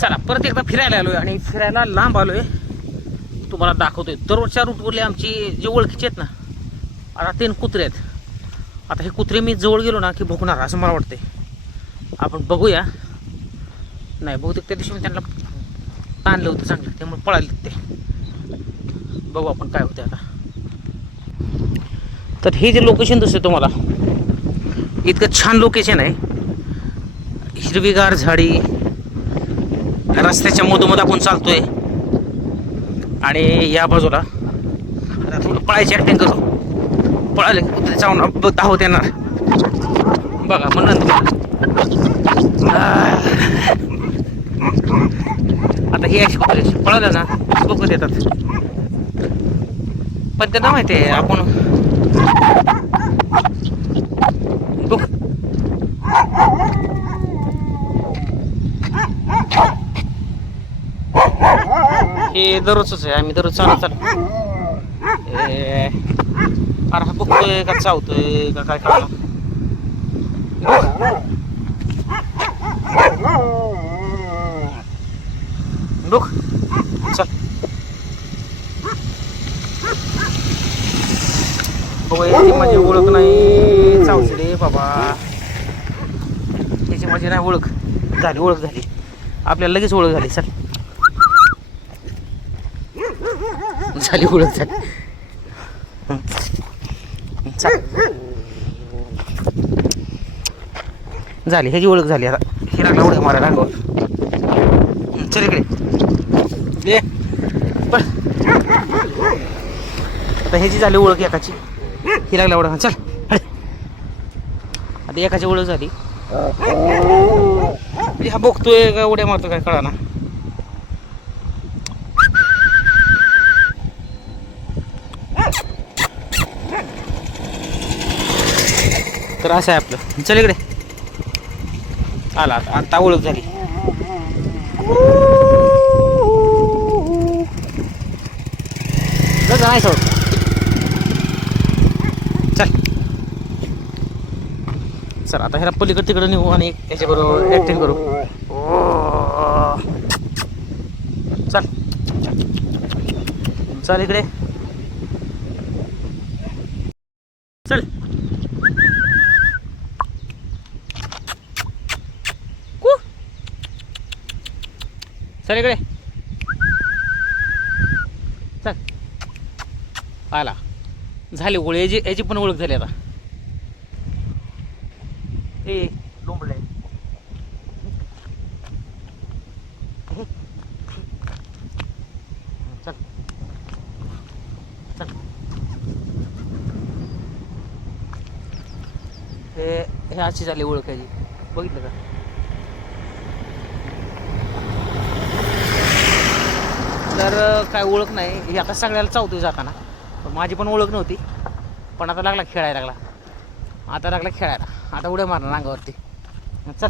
चला परत एकदा फिरायला आलोय आणि फिरायला लांब आलोय. तुम्हाला दाखवतोय. दररोजच्या रूटवरले आमची जे ओळखीचे आहेत ना आता तीन कुत्रे आहेत. आता हे कुत्रे मी जवळ गेलो ना की भुकणार असं मला वाटतंय. आपण बघूया. नाही बहुतेक त्या दिवशी मी त्यांना ताणलं होतं चांगलं त्यामुळे पळाले ते. बघू आपण काय होते आता. तर हे जे लोकेशन दिसतं तुम्हाला इतकं छान लोकेशन आहे. हिरवीगार झाडी रस्त्याच्या मधोमध आपण चालतोय. आणि या बाजूला आता थोडं पळायची ॲक्टिंग करू पळाले की कुत्रे चावून धावत येणार. बघा म्हणून आता हे अशी कुत्रे पळालं ना बघत येतात? पण त्यांना माहिती आहे आपण बघ हे दररोजच आहे. आम्ही दररोज चालत चालू ए, अरे हा बघतोय का चावतोय का काय कळलं? डोक. चल. बघू याची माझी ओळख नाही. चावते रे बाबा. त्याची माझी नाही ओळख. झाली ओळख झाली. आपल्याला लगेच ओळख झाली. चल. झाली ओळख झाली. झाली ह्याची ओळख झाली आता. हे लागला उड्या मारा रांगावर चल इकडे. ये. आता ह्याची झाली ओळख एकाची. ही लागला ओळख चल. आता एकाची ओळख झाली. हा. बघतोय का उड्या मारतो काय कळा ना तर असं आहे आपलं. चल इकडे. आला आता ओळख झाली. नाही सोड. चल. चल आता ह्याला पलीकडे तिकडे नेऊ आणि त्याच्याबरोबर ऍक्टिंग करू. चल. चल इकडे. चल. चल इकडे. चल. आला झाली ओळख. याची याची पण ओळख झाली आता. ए लोंबले चल. चल. हे हे अशी झाली ओळख याची. बघितलं का? तर काय ओळख नाही. हे आता सगळ्याला चौथी जाताना. पण माझी पण ओळख नव्हती. पण आता लागला खेळायला लागला. आता लागला खेळायला. आता उड्या मारणार अंगावरती. चल.